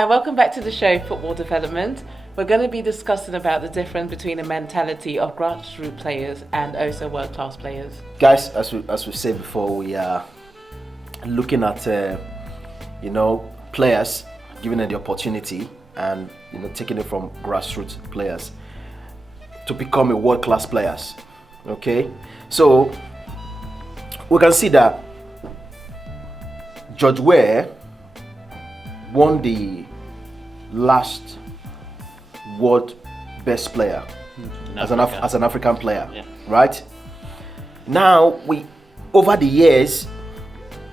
Hi, welcome back to the show, Football Development. We're going to be discussing about the difference between the mentality of grassroots players and also world-class players. Guys, as we said before, we are looking at players, giving them the opportunity and taking it from grassroots players to become a world-class players. Okay, so we can see that George Weah won the last world best player as an African player, right? Now over the years,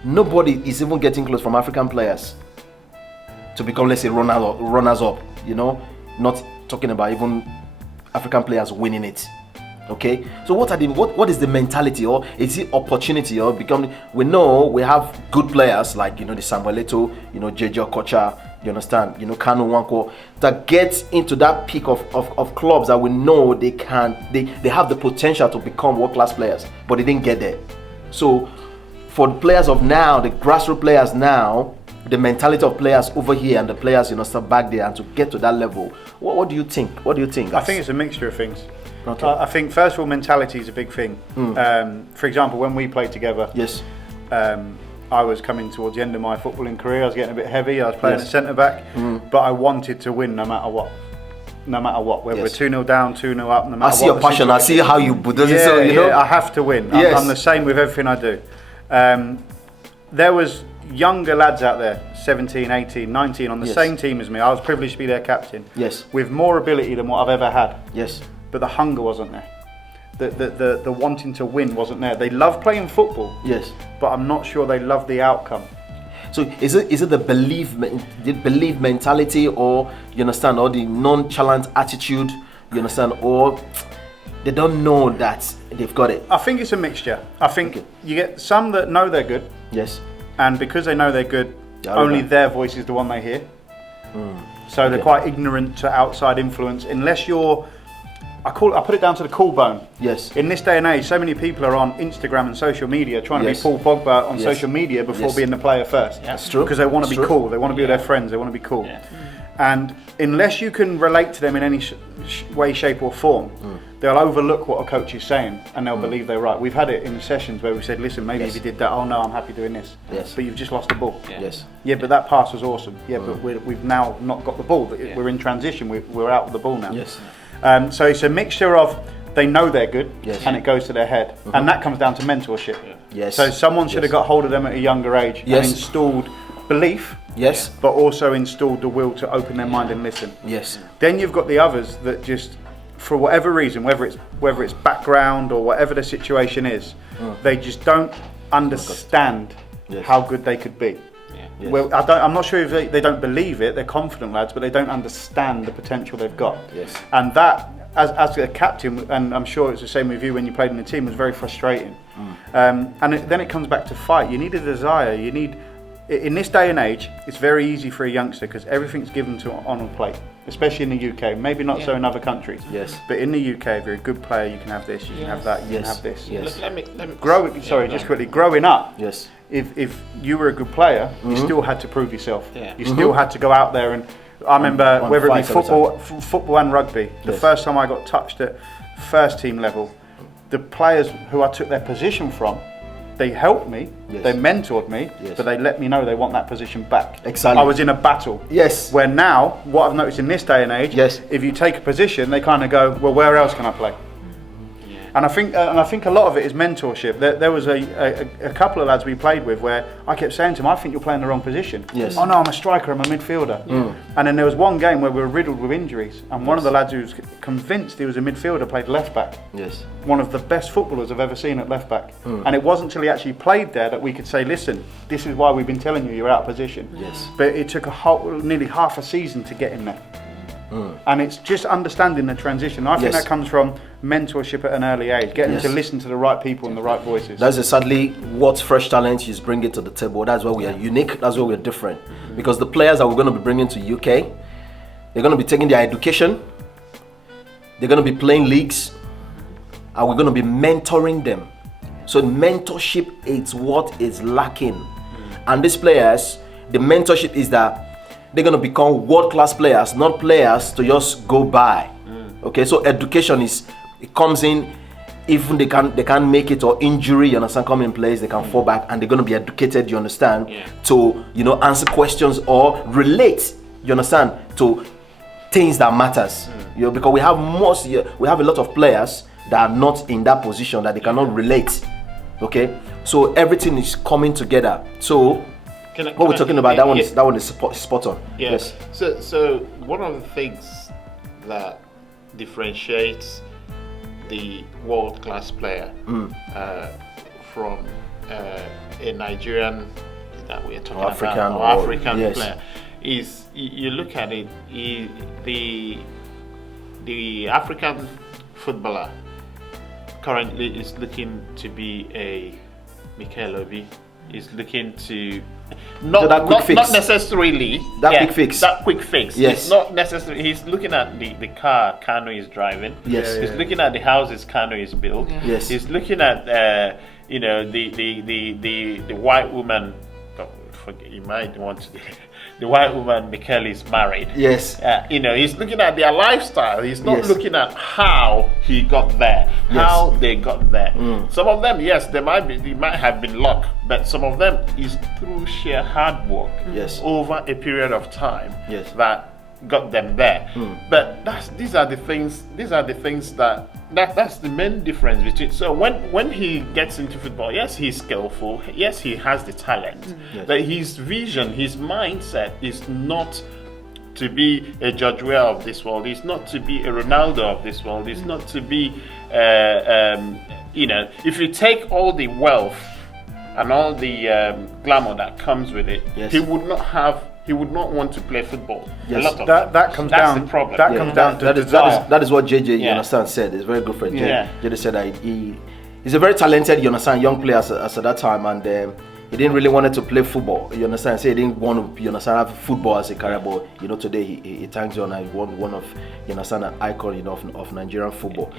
nobody is even getting close from African players to become, let's say, runners up. Not talking about even African players winning it. Okay, so what is the mentality, or is it opportunity, or becoming? We know we have good players like the Samuel Eto'o, JJ Okocha, you understand, Kanu Nwankwo, that get into that peak of clubs that we know they have the potential to become world class players, but they didn't get there. So for the players of now, the grassroots players now, the mentality of players over here and the players start back there, and to get to that level, what do you think? What do you think? I think it's a mixture of things. Okay. I think first of all, mentality is a big thing. For example, when we played together, yes, I was coming towards the end of my footballing career. I was getting a bit heavy. I was playing at centre back, but I wanted to win no matter what. Whether we're 2-0 down, 2-0 up, no matter what. I see your passion. I see how you bulldoze it. So I have to win. I'm the same with everything I do. There was younger lads out there, 17, 18, 19, on the same team as me. I was privileged to be their captain. Yes. With more ability than what I've ever had. Yes. But the hunger wasn't there. The wanting to win wasn't there. They love playing football. Yes. But I'm not sure they love the outcome. So is it the belief mentality, or you understand, or the nonchalant attitude, you understand, or they don't know that they've got it? I think it's a mixture. I think you get some that know they're good. Yes. And because they know they're good, only their voice is the one they hear. So they're quite ignorant to outside influence, unless you're. I put it down to the cool bone. Yes. In this day and age, so many people are on Instagram and social media trying to be Paul Pogba on social media before being the player first. Yeah. That's true. Because they want to be cool. They want to be with their friends. They want to be cool. Yeah. And unless you can relate to them in any way, shape or form, they'll overlook what a coach is saying and they'll believe they're right. We've had it in sessions where we said, listen, maybe if you did that, oh no, I'm happy doing this. Yes. But you've just lost the ball. Yeah. Yes. Yeah, but that pass was awesome. Yeah, but we've now not got the ball. We're in transition. We're out of the ball now. Yes. So it's a mixture of they know they're good, and it goes to their head, Mm-hmm. and that comes down to mentorship. Yes. So someone should have got hold of them at a younger age and installed belief, but also installed the will to open their mind and listen. Yes. Then you've got the others that just, for whatever reason, whether it's background or whatever the situation is, they just don't understand how good they could be. Yes. Well, I'm not sure if they don't believe it. They're confident lads, but they don't understand the potential they've got. Yes. And that, as a captain, and I'm sure it's the same with you when you played in the team, was very frustrating. Then it comes back to fight. You need a desire. You need. In this day and age, it's very easy for a youngster because everything's given to on a plate, especially in the UK. Maybe not so in other countries. Yes. But in the UK, if you're a good player, you can have this, you can have that, you can have this. Yes. Let me just quickly. Growing up, yes. If you were a good player, you still had to prove yourself. Yeah. You still had to go out there and. I remember whether it be football and rugby. The first time I got touched at first team level, the players who I took their position from, they helped me, they mentored me, but they let me know they want that position back. Exactly. I was in a battle. Yes. Where now, what I've noticed in this day and age, if you take a position, they kind of go, well, where else can I play? And I think a lot of it is mentorship. There was a couple of lads we played with where I kept saying to them, I think you're playing the wrong position. Yes. Oh no, I'm a striker, I'm a midfielder. And then there was one game where we were riddled with injuries, and one of the lads who was convinced he was a midfielder played left back. Yes. One of the best footballers I've ever seen at left back. And it wasn't until he actually played there that we could say, listen, this is why we've been telling you you're out of position. Yes. But it took nearly half a season to get him there. And it's just understanding the transition. I think that comes from mentorship at an early age, getting them to listen to the right people and the right voices. That's sadly what Fresh Talent is bringing to the table. That's why we are unique. That's why we're different. Because the players that we're going to be bringing to UK, they're going to be taking their education, they're going to be playing leagues, and we're going to be mentoring them. So mentorship is what is lacking. And these players, the mentorship is that they're going to become world-class players, not players to just go by. Okay, so education it comes in. Even they can't make it, or injury, you understand, come in place, they can fall back, and they're going to be educated, you understand, to answer questions or relate, you understand, to things that matters. Because we have a lot of players that are not in that position, that they cannot relate. Okay, so everything is coming together. So what we're talking about, that one is spot on. Yes. So one of the things that differentiates the world-class player from a Nigerian that we're talking African about, or African player, is you look at it, the African footballer currently is looking to be a Mikel Obi, is looking to not necessarily quick fix. That quick fix. Yes. It's not necessarily. He's looking at the car Kano is driving. Yes. He's looking at the houses Kano is built. Yes. He's looking at the white woman. You might want to. The white woman Mikel is married. Yes. He's looking at their lifestyle. He's not looking at how he got there, how they got there. Some of them, yes, they might have been luck, but some of them is through sheer hard work over a period of time that got them there. But these are the things that's the main difference between. So when he gets into football, yes, he's skillful, yes, he has the talent, but his vision, his mindset is not to be a George Weah of this world. It's not to be a Ronaldo of this world. It's not to be if you take all the wealth and all the glamour that comes with it, he would not want to play football. Yes. A lot of that comes that's down. the problem. That comes down to desire. That is what JJ, you understand, said. It's a very good friend. JJ said that he's a very talented, you understand, young player as at that time, and he didn't really want to play football. You understand? Say he didn't want to, you understand, have football as a career. But today he thanks on and one of, you understand, an icon, of Nigerian football.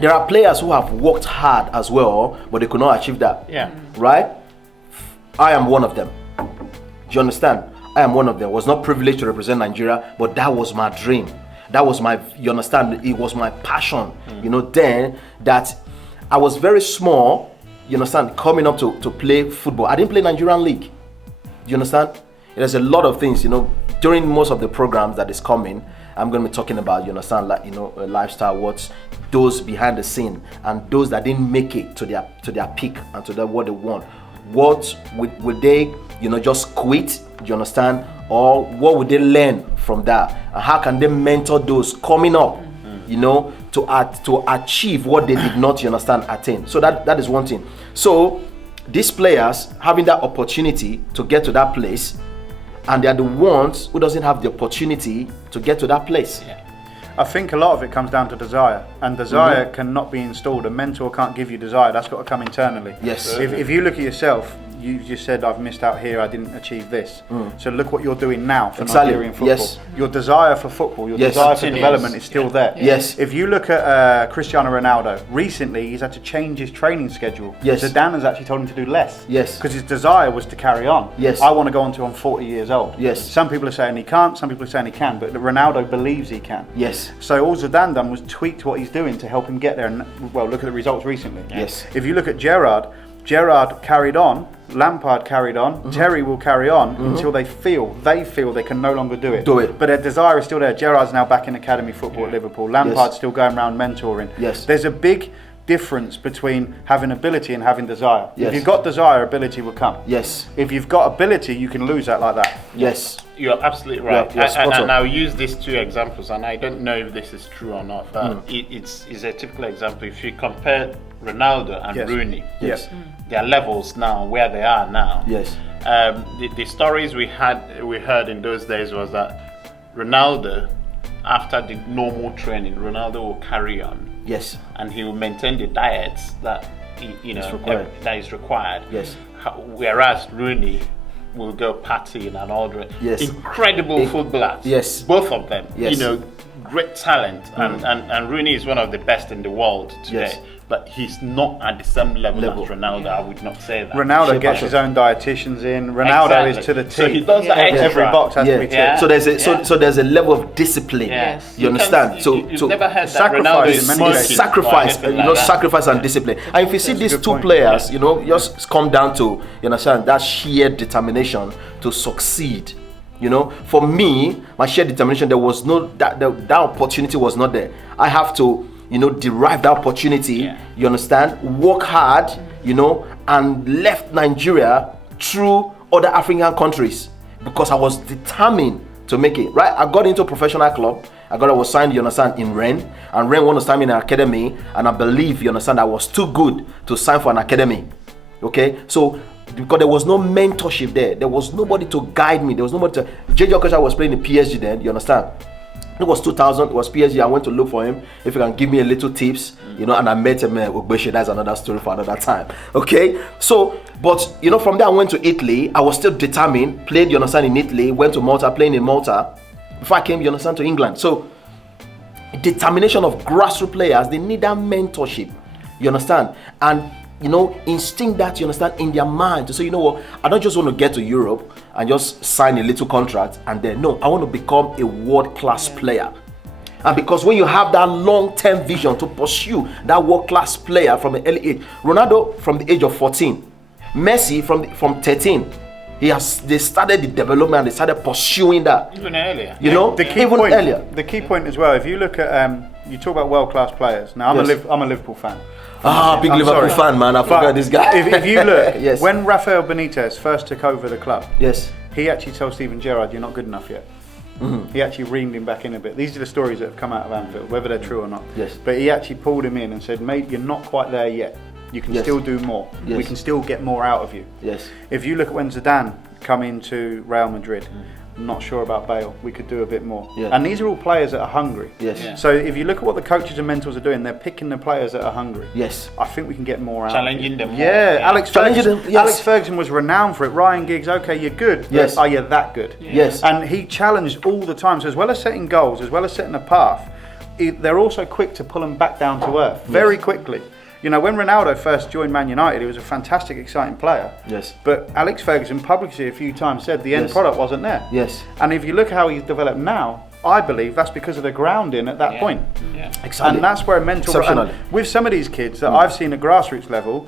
There are players who have worked hard as well, but they could not achieve that. Right? I am one of them. Do you understand? I am one of them. Was not privileged to represent Nigeria, but that was my dream. That was my, you understand, it was my passion. Then that I was very small, you understand, coming up to play football. I didn't play Nigerian league. Do you understand? There's a lot of things, during most of the programs that is coming, I'm going to be talking about, you understand, like, lifestyle, what's those behind the scene and those that didn't make it to their peak and to what they want. What would they, just quit? Do you understand? Or what would they learn from that? And how can they mentor those coming up, to achieve what they did not, you understand, attain? So that is one thing. So these players having that opportunity to get to that place, and they are the ones who doesn't have the opportunity to get to that place. I think a lot of it comes down to desire, and desire cannot be installed. A mentor can't give you desire. That's got to come internally. Yes. If you look at yourself, you just said, I've missed out here, I didn't achieve this. So look what you're doing now for Nigerian football. Yes. Your desire for football, your desire for development is still there. Yes. If you look at Cristiano Ronaldo, recently he's had to change his training schedule. Yes. Zidane has actually told him to do less. Yes. Because his desire was to carry on. Yes. I want to go until I'm 40 years old. Yes. Some people are saying he can't, some people are saying he can, but Ronaldo believes he can. Yes. So all Zidane done was tweak what he's doing to help him get there. And well, look at the results recently. Yes. If you look at Gerrard carried on, Lampard carried on, Terry will carry on until they feel they can no longer do it. But their desire is still there. Gerrard's now back in academy football at Liverpool. Lampard's still going around mentoring. Yes. There's a big difference between having ability and having desire. Yes. If you've got desire, ability will come. Yes. If you've got ability, you can lose that like that. Yes. You're absolutely right. Yeah, and I'll use these two examples, and I don't know if this is true or not, but it's a typical example. If you compare Ronaldo and Rooney, their levels now, where they are now. Yes. The stories we heard in those days was that Ronaldo, after the normal training, Ronaldo will carry on. Yes. And he will maintain the diets that that is required. Yes. Whereas Rooney will go partying and all the incredible footballers. Yes. Both of them. Yes. Great talent, and Rooney is one of the best in the world today. Yes. but he's not at the same level as Ronaldo. I would not say that. Ronaldo gets his own dietitians in. Ronaldo is to the T. So he does that extra. Every box has to be ticked. So there's a level of discipline. Yes. You understand? You've never heard that sacrifice, Ronaldo is sacrifice, sacrifice and discipline. And if you see these two players, just come down to, you understand, that sheer determination to succeed. For me, my sheer determination, there was no that opportunity was not there. I have to, derive that opportunity. You understand? Work hard, and left Nigeria through other African countries because I was determined to make it. Right? I got into a professional club. I was signed, you understand, in Rennes, and Rennes wanted to sign me in an academy, and I believe, you understand, I was too good to sign for an academy. Okay, so because there was no mentorship there was nobody to guide me. There was nobody to. JJ Okocha was playing in PSG then. You understand? It was 2000. It was PSG. I went to look for him. If he can give me a little tips, and I met him. That's another story for another time. Okay. So, but from there I went to Italy. I was still determined. Played, you understand, in Italy. Went to Malta, playing in Malta. Before I came, you understand, to England. So, determination of grassroots players. They need that mentorship. You understand? And instinct that, you understand, in their mind to say, I don't just want to get to Europe and just sign a little contract and then, no, I want to become a world-class player. And because when you have that long-term vision to pursue that world-class player from an early age, Ronaldo from the age of 14, Messi from 13, they started the development and they started pursuing that. Even earlier. Earlier. The key point as well, if you look at, you talk about world-class players. Now, I'm a Liverpool fan. Big Liverpool fan, man. I forgot this guy. If you look, when Rafael Benitez first took over the club, he actually told Steven Gerrard, "You're not good enough yet." Mm-hmm. He actually reamed him back in a bit. These are the stories that have come out of Anfield, whether they're true or not. Yes. But he actually pulled him in and said, "Mate, you're not quite there yet. You can still do more. Yes. We can still get more out of you." Yes. If you look at when Zidane come into Real Madrid, I'm not sure about Bale. We could do a bit more. Yeah. And these are all players that are hungry. Yes. Yeah. So if you look at what the coaches and mentors are doing, they're picking the players that are hungry. Yes. I think we can get more out. Challenging them. Yeah. Alex Ferguson was renowned for it. Ryan Giggs, okay, you're good. But are you that good? Yeah. Yes. And he challenged all the time. So as well as setting goals, as well as setting a path, they're also quick to pull them back down to earth very quickly. When Ronaldo first joined Man United, he was a fantastic, exciting player. Yes. But Alex Ferguson publicly a few times said the end product wasn't there. Yes. And if you look how he's developed now, I believe that's because of the grounding at that point. Yeah. Exactly. And that's where a mentor. And with some of these kids that I've seen at grassroots level,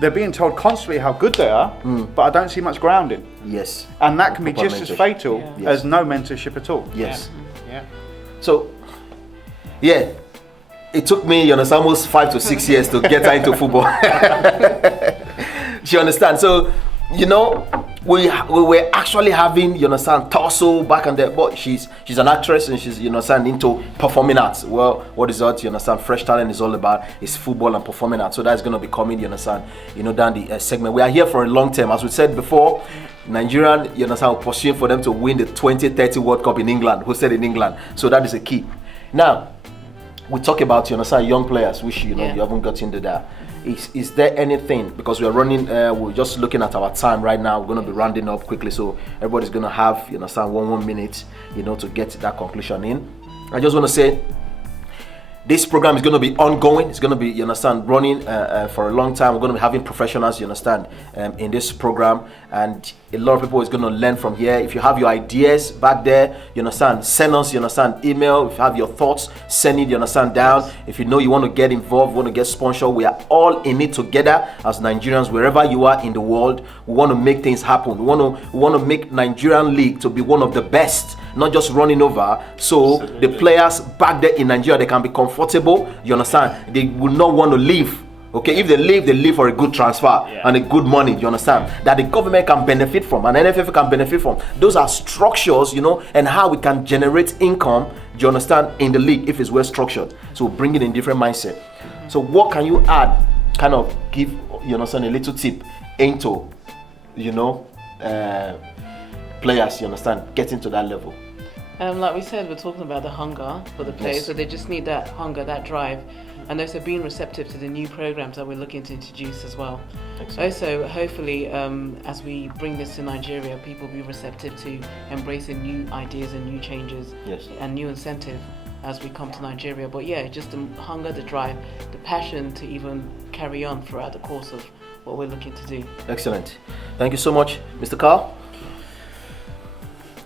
they're being told constantly how good they are, but I don't see much grounding. Yes. And that can be just as fatal as no mentorship at all. Yes. Yeah. So, it took me, almost 5 to 6 years to get her into football. You understand? So, we were actually having, Torso back and there, but she's an actress and she's, into performing arts. Well, what is that, Fresh Talent is all about is football and performing arts. So that's going to be coming, down the segment. We are here for a long term. As we said before, Nigerian, pursuing for them to win the 2030 World Cup in England, hosted in England. So that is a key. Now, we talk about, young players, which, you haven't got into that. Is there anything, because we're running, we're just looking at our time right now, we're going to be rounding up quickly, so everybody's going to have, 1 minute, to get that conclusion in. I just want to say, this program is going to be ongoing. It's going to be, running for a long time. We're going to be having professionals, in this program. And a lot of people is going to learn from here. If you have your ideas back there, send us, email. If you have your thoughts, send it, down. If you want to get involved, want to get sponsored, we are all in it together as Nigerians, wherever you are in the world. We want to make things happen. We want to make Nigerian league to be one of the best, not just running over. So the players back there in Nigeria, they can be comfortable. You understand? They will not want to leave. Okay, if they leave for a good transfer and a good money, you understand? That the government can benefit from and NFF can benefit from. Those are structures, and how we can generate income, do you understand, in the league if it's well structured. So bring it in different mindset. So what can you add, kind of give, a little tip into, players, getting to that level? Like we said, we're talking about the hunger for the players, so they just need that hunger, that drive. And also being receptive to the new programs that we're looking to introduce as well. Excellent. Also, hopefully, as we bring this to Nigeria, people will be receptive to embracing new ideas and new changes and new incentive as we come to Nigeria. But yeah, just the hunger, the drive, the passion to even carry on throughout the course of what we're looking to do. Excellent. Thank you so much, Mr. Carl.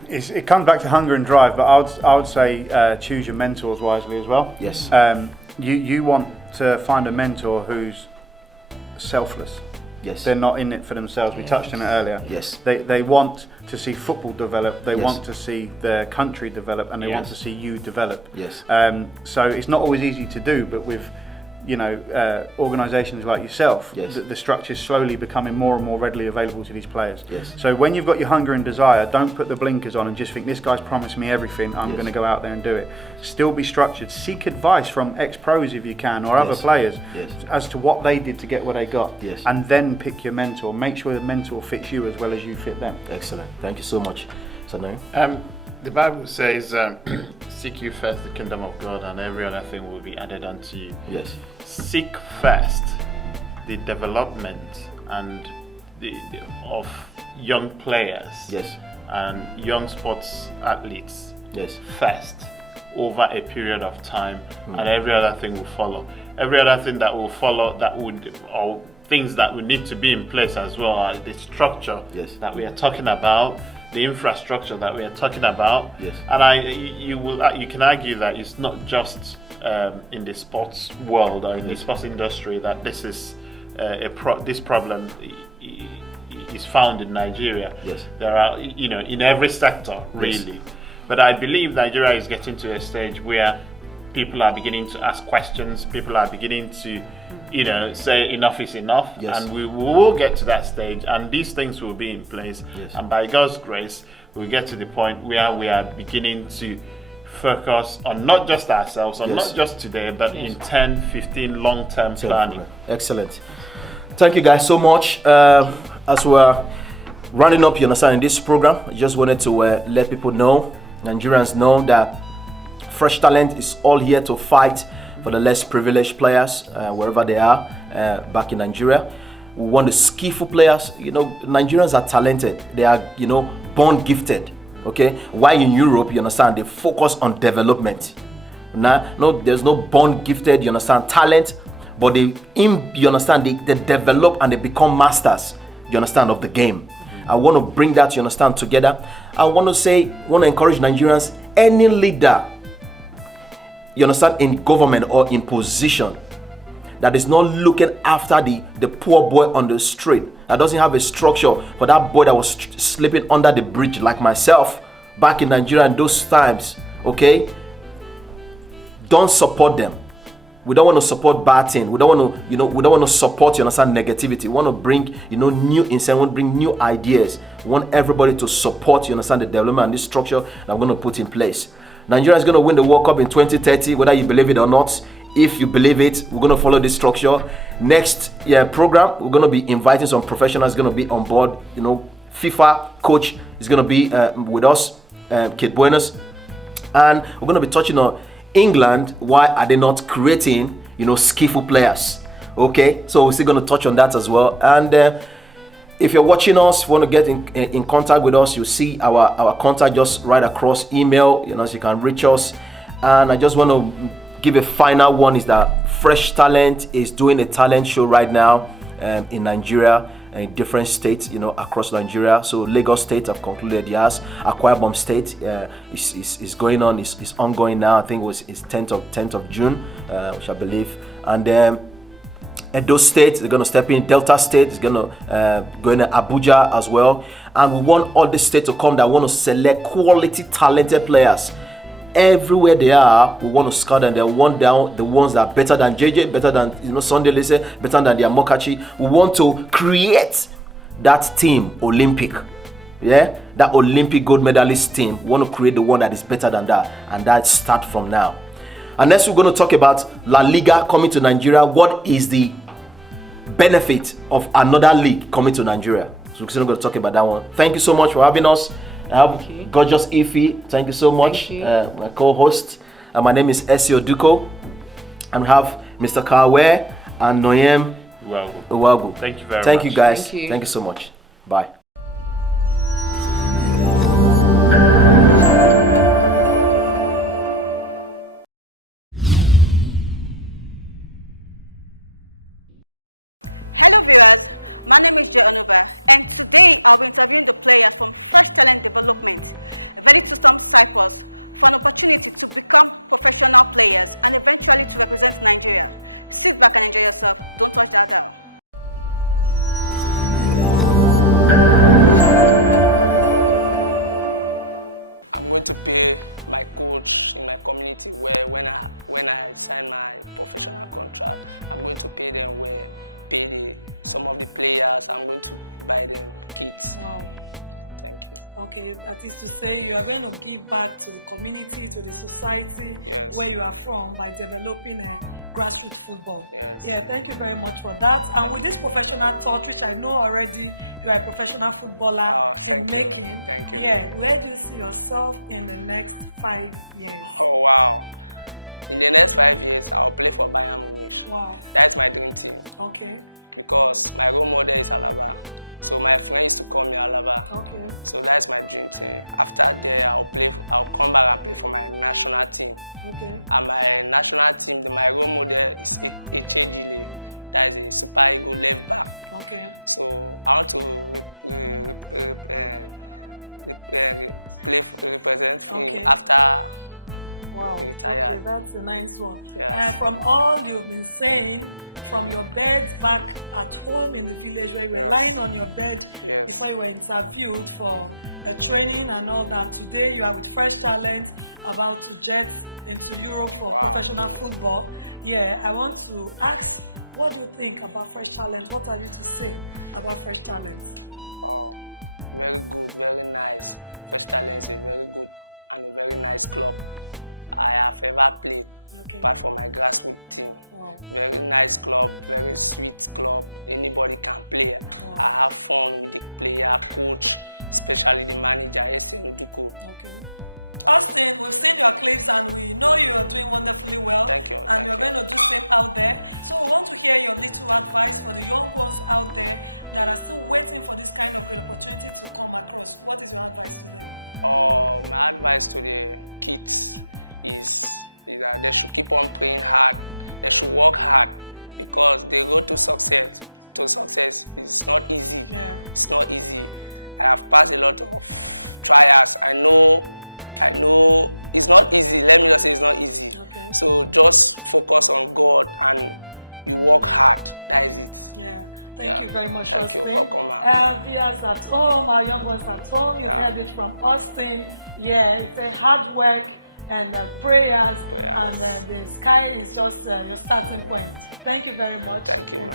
It comes back to hunger and drive, but I would say choose your mentors wisely as well. Yes. You want to find a mentor who's selfless. Yes. They're not in it for themselves. We touched on it earlier. Yes. They want to see football develop. They Yes. want to see their country develop, and they want to see you develop. Yes. So it's not always easy to do, but with organisations like yourself, yes. the structure is slowly becoming more and more readily available to these players. Yes. So when you've got your hunger and desire, don't put the blinkers on and just think this guy's promised me everything, I'm yes. going to go out there and do it. Still be structured. Seek advice from ex-pros if you can, or other yes. players yes. as to what they did to get where they got. Yes. And then pick your mentor. Make sure the mentor fits you as well as you fit them. Excellent. Thank you so much. Sanu? The Bible says, seek you first the kingdom of God, and every other thing will be added unto you. Yes. Seek first the development and of young players, Yes. and young sports athletes, Yes. first, over a period of time, and every other thing will follow. Every other thing that will follow, or things that will need to be in place as well, are the structure Yes. that we are talking about, the infrastructure that we are talking about. Yes. And you can argue that it's not just in the sports world or in the sports industry that this is this problem is found in Nigeria. Yes. There are, in every sector really. Yes. But I believe Nigeria is getting to a stage where people are beginning to ask questions. People are beginning to, say enough is enough. Yes. And we will get to that stage, and these things will be in place. Yes. And by God's grace, we'll get to the point where we are beginning to focus on not just ourselves, on yes. not just today, but in 10, 15 long-term planning. Excellent. Thank you guys so much. As we're rounding up, in this program, I just wanted to let people know, Nigerians know, that Fresh Talent is all here to fight for the less privileged players, wherever they are, back in Nigeria. We want the skillful players. Nigerians are talented. They are, born gifted. Okay, why in Europe, they focus on development. No, there's no born gifted, talent, but they develop and they become masters, of the game. I want to bring that, together. I want to encourage Nigerians, any leader, in government or in position, that is not looking after the poor boy on the street, that doesn't have a structure for that boy that was sleeping under the bridge like myself back in Nigeria in those times, okay? Don't support them. We don't want to support bad things. We don't want to, we don't want to support, negativity. We want to bring, new insight. We want to bring new ideas. We want everybody to support, the development and this structure that I'm going to put in place. Nigeria is going to win the World Cup in 2030, whether you believe it or not. If you believe it, we're going to follow this structure. Next program, we're going to be inviting some professionals going to be on board. FIFA coach is going to be with us, Kate Buenos. And we're going to be touching on England. Why are they not creating, skillful players? Okay, so we're still going to touch on that as well. And if you're watching us, if you want to get in contact with us, you see our contact just right across email, so you can reach us. And I just want to give a final one, is that Fresh Talent is doing a talent show right now in Nigeria, in different states, across Nigeria. So Lagos State have concluded theirs. Akwa Ibom State is going on, is ongoing now. I think it's 10th of June, which I believe. And then Edo State, they're going to step in. Delta State is going to go in Abuja as well. And we want all the states to come that want to select quality, talented players. Everywhere they are, we want to scout them. They want down the ones that are better than JJ, better than Sunday Lise, better than the Amokachi. We want to create that team Olympic. Yeah, that Olympic gold medalist team. We want to create the one that is better than that, and that start from now. And next we're going to talk about La Liga coming to Nigeria. What is the benefit of another league coming to Nigeria? So we're still going to talk about that one. Thank you so much for having us. I have gorgeous Ify. Thank you so much. My co-host. And my name is Esio Duko. And we have Mr. Kawe and Noyem Uwagu. Thank you very much. Thank you guys. Thank you so much. Bye. That is to say, you are going to give back to the community, to the society where you are from by developing grassroots football. Yeah, thank you very much for that. And with this professional touch, which I know already you are a professional footballer in making, yeah, where do you see yourself in the next 5 years? Wow. Okay. Okay. Okay. Okay. Wow. Okay, that's a nice one. From all you've been saying, from your bed back at home in the village where you were lying on your bed before you were interviewed for training and all that, today you are with Fresh Talent about to jet into Europe for professional football. Yeah, I want to ask, what do you think about Fresh Talent? What are you to say about Fresh Talent? Thank you very much, Austin. Viewers at home, our young ones at home, you've heard it from Austin. Yeah, it's a hard work and prayers, and the sky is just your starting point. Thank you very much. And